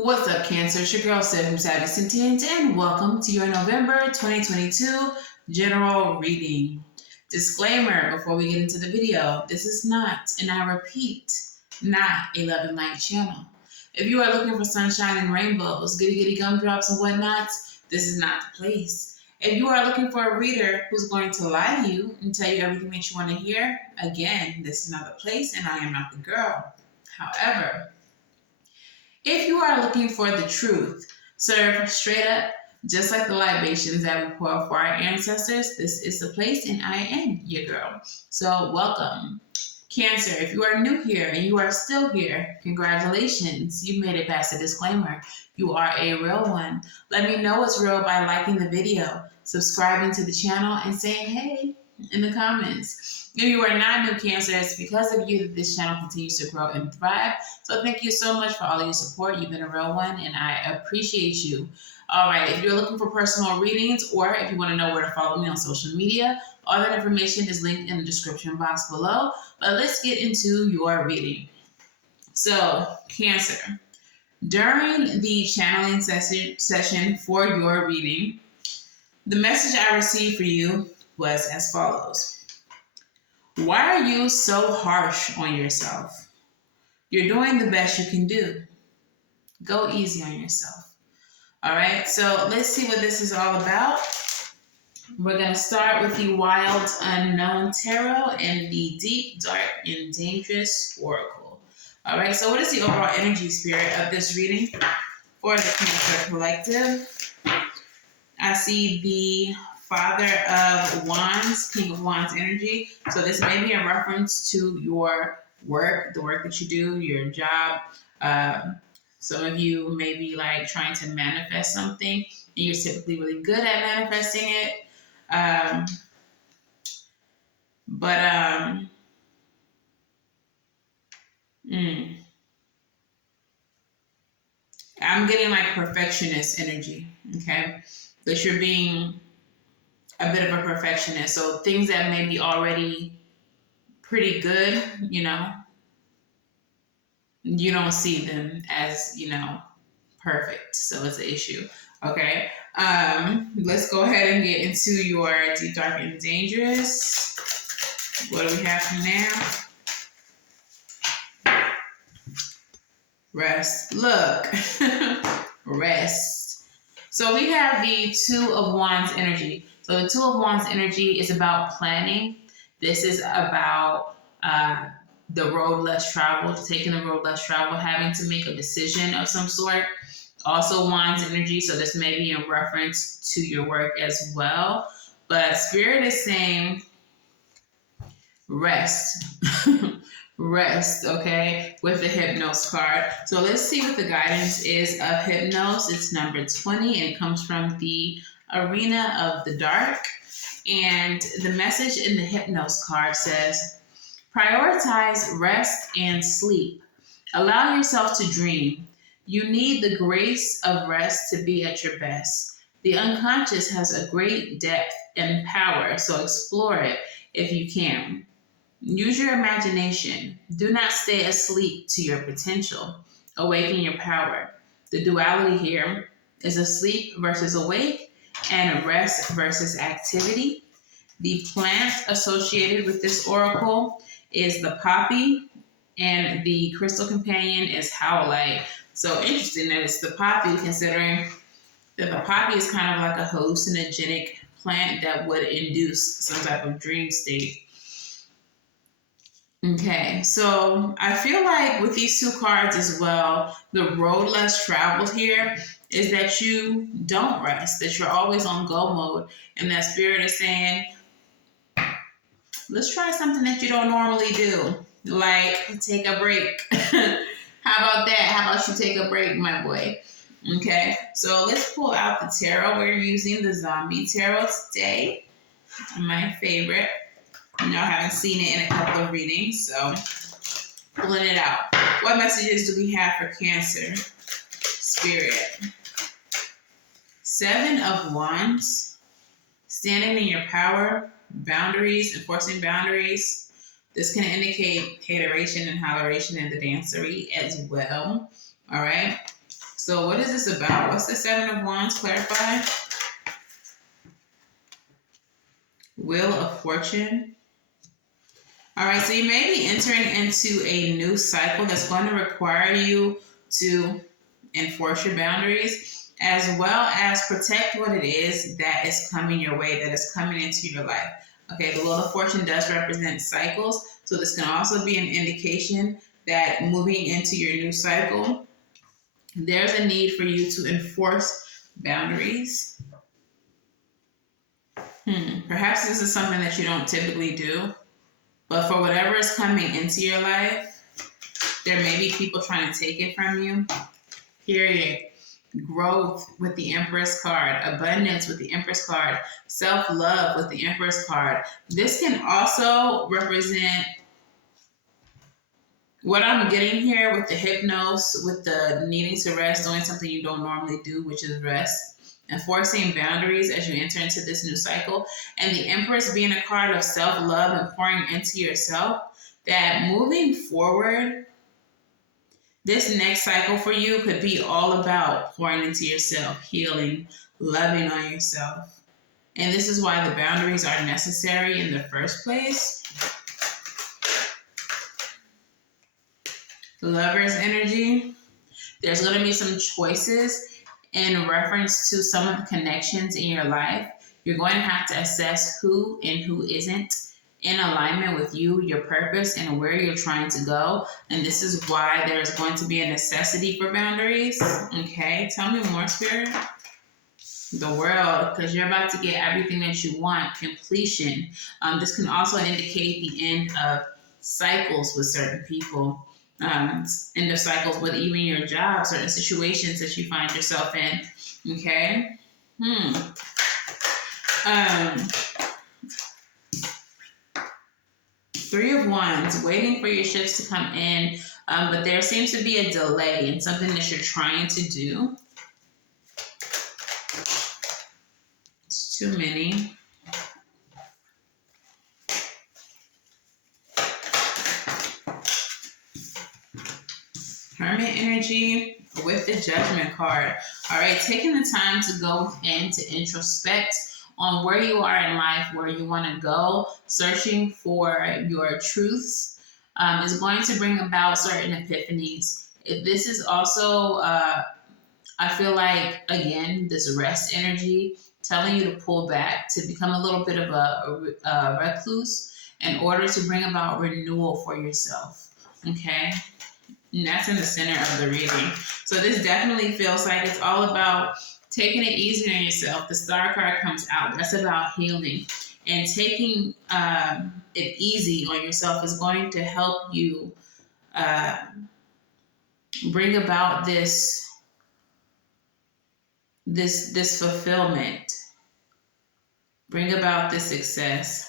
What's up, Cancer? It's your girl, Savy from Savy, Sentient, and welcome to your November 2022 general reading. Disclaimer before we get into the video, this is not, and I repeat, not a love and light channel. If you are looking for sunshine and rainbows, goody gumdrops and whatnot, this is not the place. If you are looking for a reader who's going to lie to you and tell you everything that you want to hear, again, this is not the place, and I am not the girl. However, if you are looking for the truth, served straight up, just like the libations that we pour for our ancestors, this is the place, and I am your girl. So welcome. Cancer, if you are new here and you are still here, congratulations. You made it past the disclaimer. You are a real one. Let me know it's real by liking the video, subscribing to the channel, and saying hey in the comments. If you are not new, Cancer, it's because of you that this channel continues to grow and thrive. So thank you so much for all of your support. You've been a real one, and I appreciate you. All right, if you're looking for personal readings, or if you want to know where to follow me on social media, all that information is linked in the description box below. But let's get into your reading. So, Cancer, during the channeling session for your reading, the message I received for you was as follows. Why are you so harsh on yourself? You're doing the best you can do. Go easy on yourself. All right, so let's see what this is all about. We're going to start with the Wild Unknown Tarot and the Deep, Dark, and Dangerous Oracle. All right, so what is the overall energy spirit of this reading for the Cancer Collective? I see the Father of Wands, King of Wands energy. So this may be a reference to your work, the work that you do, your job. Some of you may be like trying to manifest something, and you're typically really good at manifesting it. I'm getting like perfectionist energy, okay? That you're being a bit of a perfectionist. So things that may be already pretty good, you don't see them as, perfect. So it's an issue. Okay. Let's go ahead and get into your Deep, Dark, and Dangerous. What do we have from now? Rest. Look. Rest. So we have the Two of Wands energy. So the Two of Wands energy is about planning. This is about the road less traveled, taking the road less traveled, having to make a decision of some sort. Also Wands energy, so this may be in reference to your work as well. But Spirit is saying rest. Rest, okay, with the Hypnos card. So let's see what the guidance is of Hypnos. It's number 20, and it comes from the Arena of the Dark. And the message in the Hypnos card says, prioritize rest and sleep. Allow yourself to dream. You need the grace of rest to be at your best. The unconscious has a great depth and power, so explore it if you can. Use your imagination. Do not stay asleep to your potential. Awaken your power. The duality here is asleep versus awake, and rest versus activity. The plant associated with this oracle is the poppy, and the crystal companion is howlite. So interesting that it's the poppy, considering that the poppy is kind of like a hallucinogenic plant that would induce some type of dream state. Okay, so I feel like with these two cards as well, the road less traveled here is that you don't rest, that you're always on go mode, and that Spirit is saying, let's try something that you don't normally do, like take a break. How about that? How about you take a break, my boy? Okay, so let's pull out the tarot. We're using the Zombie Tarot today, my favorite. I haven't seen it in a couple of readings, so pulling it out. What messages do we have for Cancer? Spirit. 7 of Wands. Standing in your power. Boundaries, enforcing boundaries. This can indicate hateration and holleration in the dancery as well. All right. So what is this about? What's the Seven of Wands? Clarify. Wheel of Fortune. All right, so you may be entering into a new cycle that's going to require you to enforce your boundaries, as well as protect what it is that is coming your way, that is coming into your life. Okay, the Wheel of Fortune does represent cycles, so this can also be an indication that moving into your new cycle, there's a need for you to enforce boundaries. Perhaps this is something that you don't typically do, but for whatever is coming into your life, there may be people trying to take it from you. Period. Growth with the Empress card, abundance with the Empress card, self-love with the Empress card. This can also represent what I'm getting here with the hypnos, with the needing to rest, doing something you don't normally do, which is rest. Enforcing boundaries as you enter into this new cycle. And the Empress being a card of self-love and pouring into yourself, that moving forward, this next cycle for you could be all about pouring into yourself, healing, loving on yourself. And this is why the boundaries are necessary in the first place. Lover's energy. There's going to be some choices in reference to some of the connections in your life. You're going to have to assess who and who isn't in alignment with you, your purpose, and where you're trying to go. And this is why there's going to be a necessity for boundaries. Okay, tell me more, Spirit. The World, because you're about to get everything that you want, completion. This can also indicate the end of cycles with certain people. End of cycles with even your job, certain situations that you find yourself in. Okay. Three of Wands, waiting for your shifts to come in, but there seems to be a delay in something that you're trying to do. It's too many. Hermit energy with the Judgment card. All right, taking the time to go in to introspect on where you are in life, where you want to go, searching for your truths is going to bring about certain epiphanies. This is also, I feel like, again, this rest energy telling you to pull back, to become a little bit of a recluse in order to bring about renewal for yourself. Okay? And that's in the center of the reading. So this definitely feels like it's all about taking it easy on yourself. The Star card comes out. That's about healing. And taking it easy on yourself is going to help you bring about this fulfillment. Bring about this success.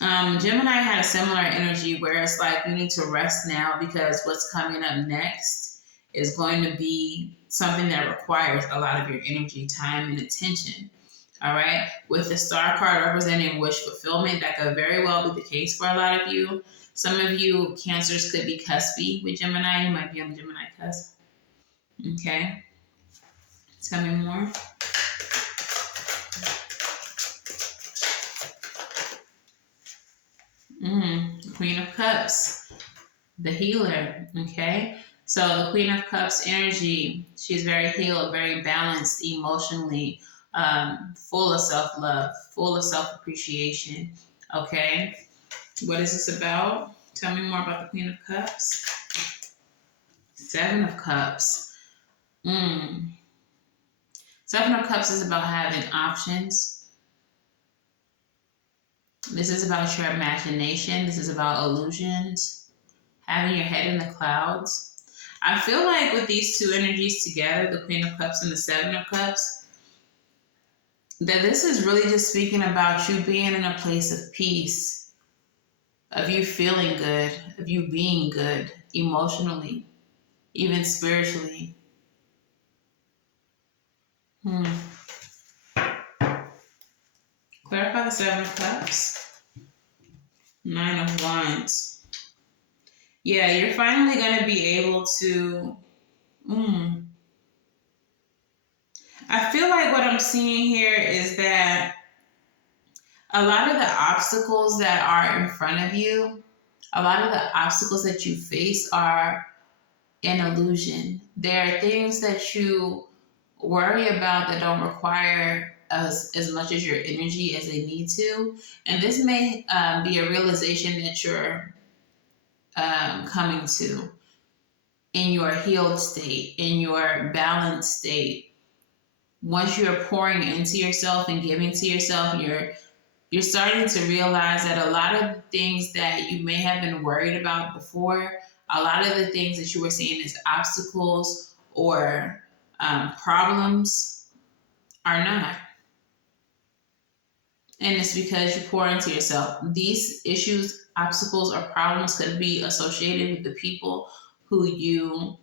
Gemini had a similar energy where it's like you need to rest now because what's coming up next is going to be something that requires a lot of your energy, time, and attention. All right. With the Star card representing wish fulfillment, that could very well be the case for a lot of you. Some of you Cancers could be cuspy with Gemini. You might be on the Gemini cusp. Okay. Tell me more. Queen of Cups, the healer. Okay. So the Queen of Cups energy, she's very healed, very balanced emotionally, full of self-love, full of self-appreciation. Okay. What is this about? Tell me more about the Queen of Cups. Seven of Cups. Seven of Cups is about having options. This is about your imagination. This is about illusions, having your head in the clouds. I feel like with these two energies together, the Queen of Cups and the Seven of Cups, that this is really just speaking about you being in a place of peace, of you feeling good, of you being good emotionally, even spiritually. Clarify the Seven of Cups. Nine of Wands. Yeah, you're finally going to be able to I feel like what I'm seeing here is that a lot of the obstacles that are in front of you, a lot of the obstacles that you face are an illusion. There are things that you worry about that don't require as much as your energy as they need to. And this may be a realization that you're coming to in your healed state, in your balanced state. Once you're pouring into yourself and giving to yourself, you're starting to realize that a lot of the things that you may have been worried about before, a lot of the things that you were seeing as obstacles or problems are not. And it's because you pour into yourself. These issues, obstacles, or problems could be associated with the people who you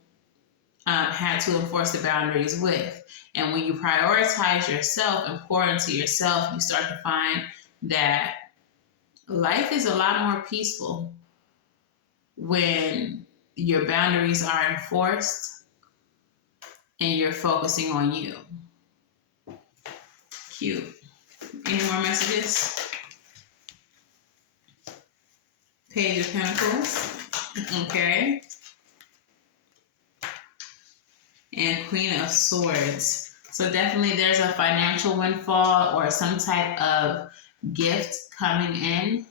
had to enforce the boundaries with. And when you prioritize yourself and pour into yourself, you start to find that life is a lot more peaceful when your boundaries are enforced and you're focusing on you. Cute. Any more messages? Page of Pentacles. Okay. And Queen of Swords. So definitely there's a financial windfall or some type of gift coming in,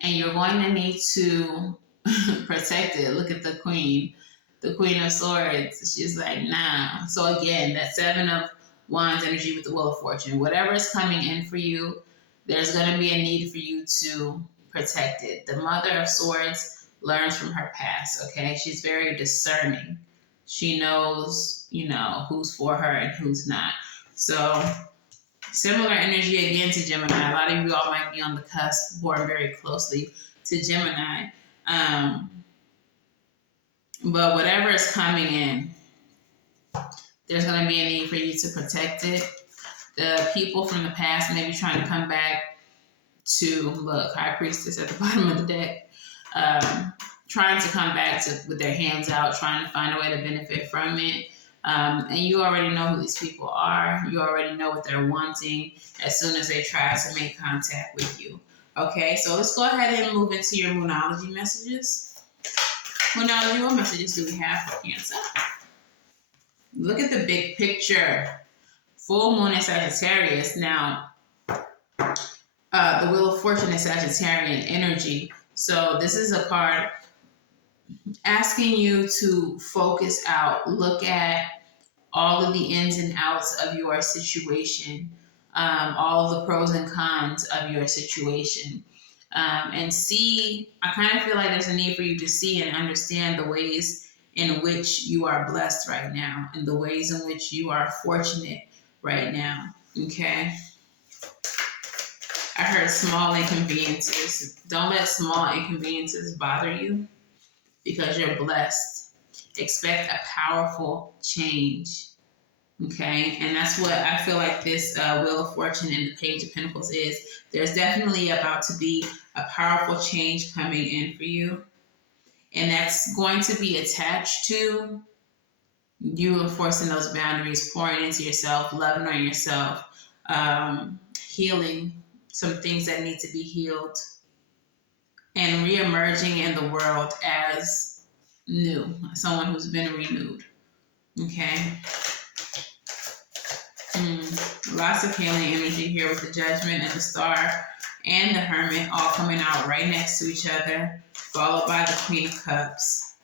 and you're going to need to protect it. Look at the Queen of Swords. She's like, nah. So again, that Seven of Wands energy with the Wheel of Fortune. Whatever is coming in for you, there's going to be a need for you to protect it. The Mother of Swords learns from her past, okay? She's very discerning. She knows, who's for her and who's not. So similar energy again to Gemini. A lot of you all might be on the cusp, born very closely to Gemini. But whatever is coming in, there's going to be a need for you to protect it. The people from the past may be trying to come back to, look, High Priestess at the bottom of the deck, trying to come back with their hands out, trying to find a way to benefit from it. And you already know who these people are. You already know what they're wanting as soon as they try to make contact with you. Okay, so let's go ahead and move into your Moonology messages. Moonology, what messages do we have for Cancer? Look at the big picture. Full moon in Sagittarius. Now, the Wheel of Fortune is Sagittarian energy. So this is a card asking you to focus out, look at all of the ins and outs of your situation, all of the pros and cons of your situation. And see, I kind of feel like there's a need for you to see and understand the ways in which you are blessed right now and the ways in which you are fortunate right now. Okay? I heard small inconveniences. Don't let small inconveniences bother you because you're blessed. Expect a powerful change. Okay, and that's what I feel like this Wheel of Fortune and the Page of Pentacles is. There's definitely about to be a powerful change coming in for you. And that's going to be attached to you enforcing those boundaries, pouring into yourself, loving on yourself, healing some things that need to be healed, and re-emerging in the world as new, someone who's been renewed. Okay? Lots of healing energy here with the Judgment and the Star and the Hermit all coming out right next to each other, followed by the Queen of Cups.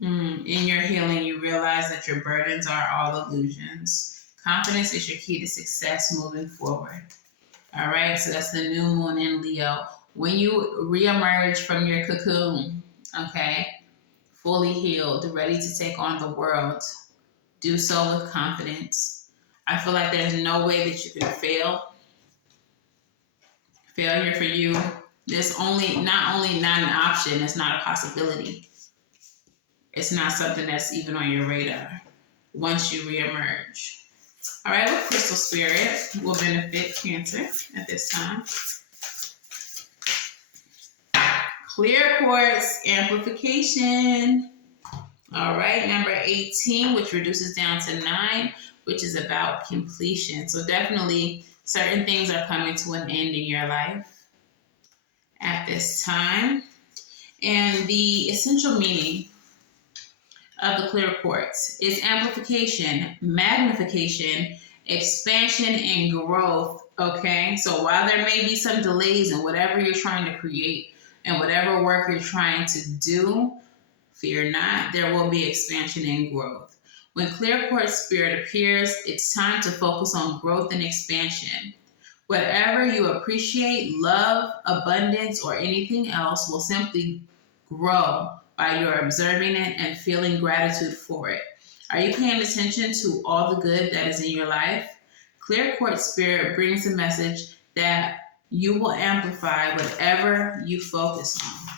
In your healing, you realize that your burdens are all illusions. Confidence is your key to success moving forward. All right, so that's the new moon in Leo. When you reemerge from your cocoon, okay, fully healed, ready to take on the world, do so with confidence. I feel like there's no way that you can fail. Failure for you, there's not only not an option, it's not a possibility. It's not something that's even on your radar once you reemerge. All right, what crystal spirit will benefit Cancer at this time? Clear quartz amplification. All right, number 18, which reduces down to 9, which is about completion. So definitely certain things are coming to an end in your life at this time. And the essential meaning of the clear quartz is amplification, magnification, expansion, and growth. Okay, so while there may be some delays in whatever you're trying to create and whatever work you're trying to do, fear not, there will be expansion and growth. When clear quartz spirit appears, it's time to focus on growth and expansion. Whatever you appreciate, love, abundance, or anything else will simply grow by your observing it and feeling gratitude for it. Are you paying attention to all the good that is in your life? Clear quartz spirit brings a message that you will amplify whatever you focus on.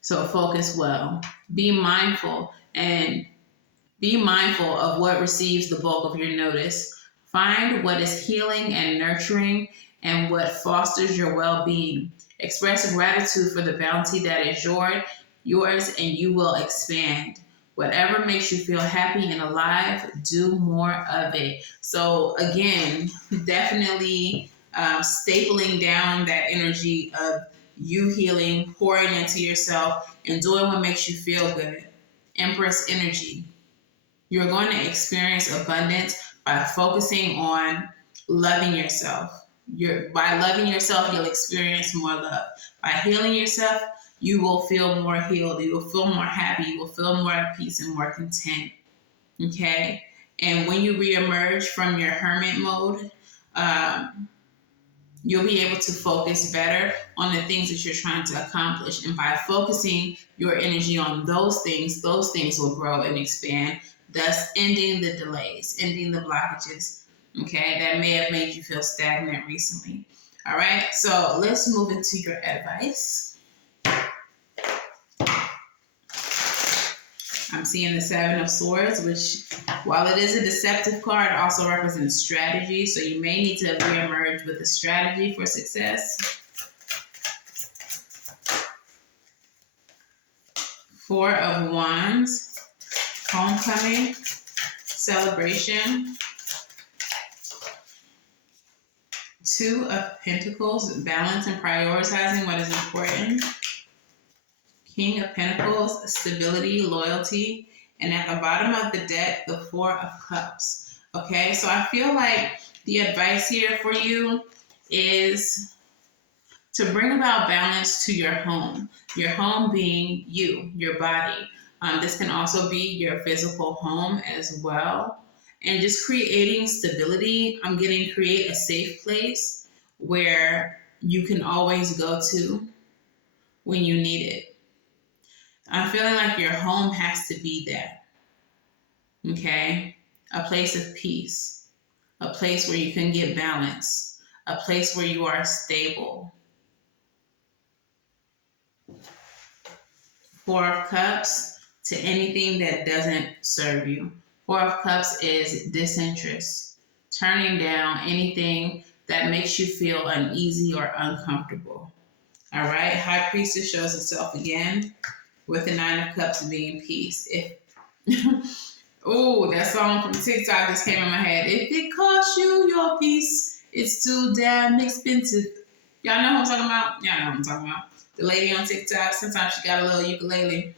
So focus well. Be mindful of what receives the bulk of your notice. Find what is healing and nurturing and what fosters your well-being. Express gratitude for the bounty that is yours, and you will expand. Whatever makes you feel happy and alive, do more of it. So again, definitely stapling down that energy of you healing, pouring into yourself, and doing what makes you feel good. Empress energy. You're going to experience abundance by focusing on loving yourself. By loving yourself, you'll experience more love. By healing yourself, you will feel more healed. You will feel more happy. You will feel more at peace and more content. Okay? And when you reemerge from your hermit mode, you'll be able to focus better on the things that you're trying to accomplish. And by focusing your energy on those things will grow and expand, thus ending the delays, ending the blockages, okay, that may have made you feel stagnant recently. All right, so let's move into your advice. I'm seeing the Seven of Swords, which, while it is a deceptive card, also represents strategy. So you may need to reemerge with a strategy for success. Four of Wands, homecoming, celebration. Two of Pentacles, balance and prioritizing what is important. King of Pentacles, stability, loyalty. And at the bottom of the deck, the Four of Cups. Okay, so I feel like the advice here for you is to bring about balance to your home. Your home being you, your body. This can also be your physical home as well. And just creating stability. I'm getting create a safe place where you can always go to when you need it. I'm feeling like your home has to be that. Okay? A place of peace. A place where you can get balance. A place where you are stable. Four of Cups to anything that doesn't serve you. Four of Cups is disinterest. Turning down anything that makes you feel uneasy or uncomfortable. All right? High Priestess shows itself again with the Nine of Cups being peace. Oh, that song from TikTok just came in my head. If it costs you your peace, it's too damn expensive. Y'all know what I'm talking about? Y'all know what I'm talking about. The lady on TikTok, sometimes she got a little ukulele.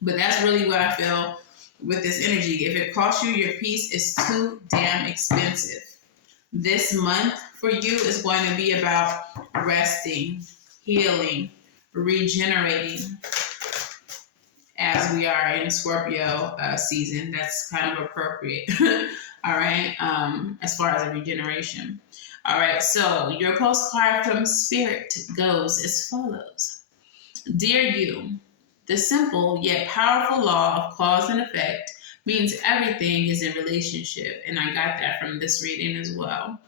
But that's really what I feel with this energy. If it costs you your peace, it's too damn expensive. This month for you is going to be about resting, healing, regenerating. As we are in Scorpio season, that's kind of appropriate. All right, as far as a regeneration. All right, so your postcard from Spirit goes as follows. Dear you, the simple yet powerful law of cause and effect means everything is in relationship, and I got that from this reading as well.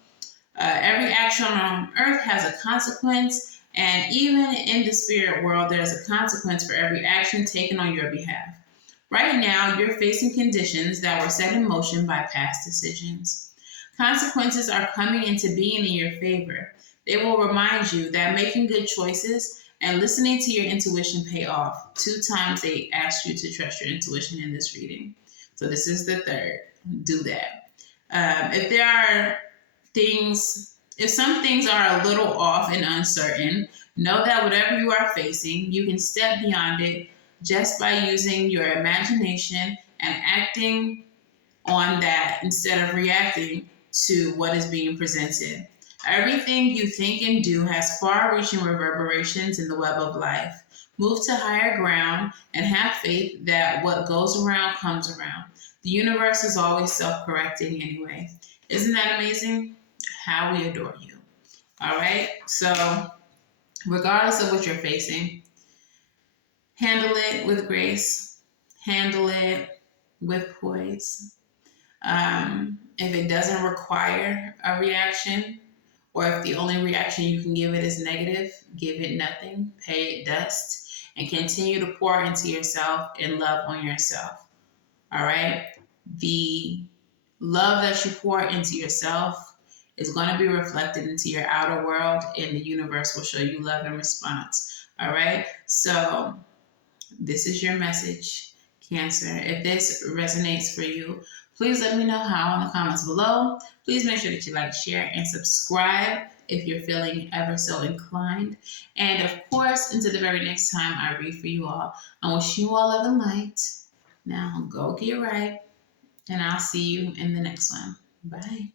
Every action on earth has a consequence. And even in the spirit world, there's a consequence for every action taken on your behalf. Right now, you're facing conditions that were set in motion by past decisions. Consequences are coming into being in your favor. They will remind you that making good choices And listening to your intuition pay off. 2 times they asked you to trust your intuition in this reading. So this is the third. Do that. If there are things, if some things are a little off and uncertain, know that whatever you are facing, you can step beyond it just by using your imagination and acting on that instead of reacting to what is being presented. Everything you think and do has far reaching reverberations in the web of life. Move to higher ground and have faith that what goes around comes around. The universe is always self correcting anyway. Isn't that amazing? How we adore you. All right? So, regardless of what you're facing, handle it with grace, handle it with poise. If it doesn't require a reaction, or if the only reaction you can give it is negative, give it nothing, pay it dust, and continue to pour into yourself and love on yourself. All right? The love that you pour into yourself is going to be reflected into your outer world, and the universe will show you love in response. All right? So, this is your message, Cancer. If this resonates for you, please let me know how in the comments below. Please make sure that you like, share, and subscribe if you're feeling ever so inclined. And of course, until the very next time I read for you all, I wish you all love and light. Now go get right, and I'll see you in the next one. Bye.